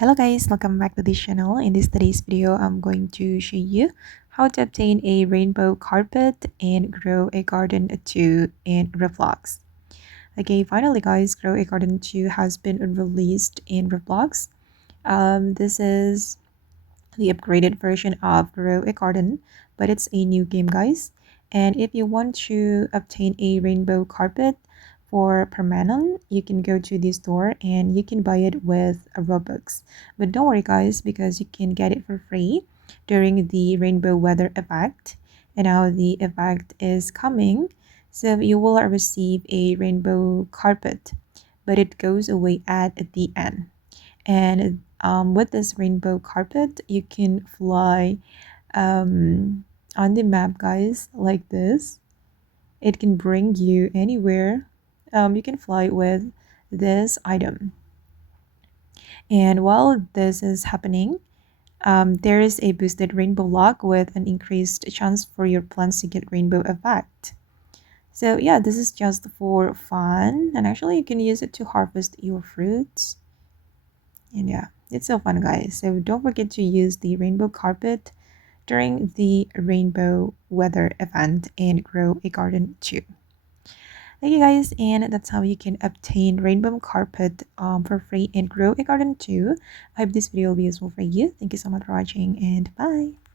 Hello guys, welcome back to this channel. In today's video, I'm going to show you how to obtain a rainbow carpet and grow a garden 2 in Roblox. Okay, finally guys, Grow a Garden 2 has been released in Roblox. This is the upgraded version of Grow a Garden, but it's a new game, guys. And if you want to obtain a rainbow carpet for permanent, you can go to the store and you can buy it with a Robux. But don't worry, guys, because you can get it for free during the rainbow weather effect. And now the effect is coming, so you will receive a rainbow carpet, but it goes away at the end. And with this rainbow carpet, you can fly on the map, guys, like this. It can bring you anywhere. You can fly with this item. And while this is happening, there is a boosted rainbow lock with an increased chance for your plants to get rainbow effect. So yeah, this is just for fun, and actually you can use it to harvest your fruits. And yeah, it's so fun, guys. So don't forget to use the rainbow carpet during the rainbow weather event and Grow a Garden 2. Okay, guys, and that's how you can obtain rainbow carpet for free and Grow a Garden 2. I hope this video will be useful for you. Thank you so much for watching, and bye.